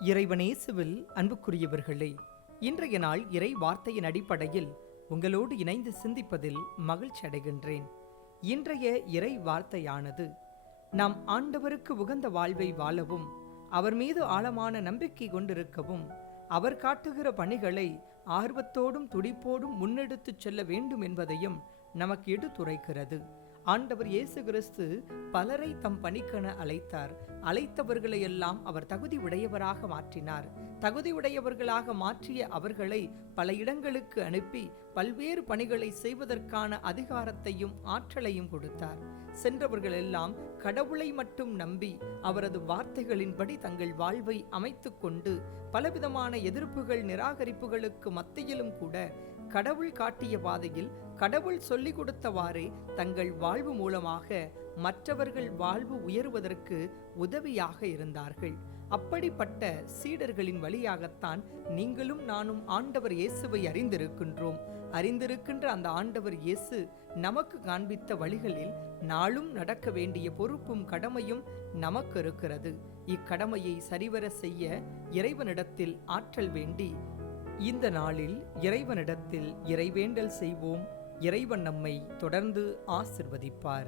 இறைவனேசுவில் அன்புக்குரியவர்களே இன்றைய நாள் இறை வார்த்தையின் அடிப்படையில் உங்களோடு இணைந்து சிந்திப்பதில் மகிழ்ச்சி அடைகின்றேன். இன்றைய இறை வார்த்தையானது நாம் ஆண்டவருக்கு உகந்த வாழ்வை வாழவும் அவர் மீது ஆழமான நம்பிக்கை கொண்டிருக்கவும் அவர் காட்டுகிற பணிகளை ஆர்வத்தோடும் துடிப்போடும் முன்னெடுத்துச் செல்ல வேண்டும் என்பதையும் நமக்கு எடுத்துரைக்கிறது. ஆண்டவர் இயேசு கிறிஸ்து பலரை தம் பணிக்கென அழைத்தார். அழைத்தவர்களை எல்லாம் அவர் தகுதி உடையவராக மாற்றினார். தகுதி உடையவர்களாக மாற்றிய அவர்களை பல இடங்களுக்கு அனுப்பி பல்வேறு பணிகளை செய்வதற்கான அதிகாரத்தையும் ஆற்றலையும் கொடுத்தார். சென்றவர்கள் எல்லாம் கடவுளை மட்டும் நம்பி அவரது வார்த்தைகளின்படி தங்கள் வாழ்வை அமைத்துக் கொண்டு பலவிதமான எதிர்ப்புகள் நிராகரிப்புகளுக்கு மத்தியிலும் கூட கடவுள் காட்டிய பாதையில் கடவுள் சொல்லிக் கொடுத்தவாறே தங்கள் வாழ்வு மூலமாக மற்றவர்கள் வாழ்வு உயருவதற்கு உதவியாக இருந்தார்கள். அப்படிப்பட்ட சீடர்களின் வழியாகத்தான் நீங்களும் நானும் ஆண்டவர் இயேசுவை அறிந்திருக்கின்றோம். அறிந்திருக்கின்ற அந்த ஆண்டவர் இயேசு நமக்கு காண்பித்த வழிகளில் நாளும் நடக்க வேண்டிய பொறுப்பும் கடமையும் நமக்கு இருக்கிறது. இக்கடமையை சரிவர செய்ய இறைவனிடத்தில் ஆற்றல் வேண்டி இந்த நாளில் இறைவனிடத்தில் இறைவேண்டல் செய்வோம். இறைவன் நம்மை தொடர்ந்து ஆசிர்வதிப்பார்.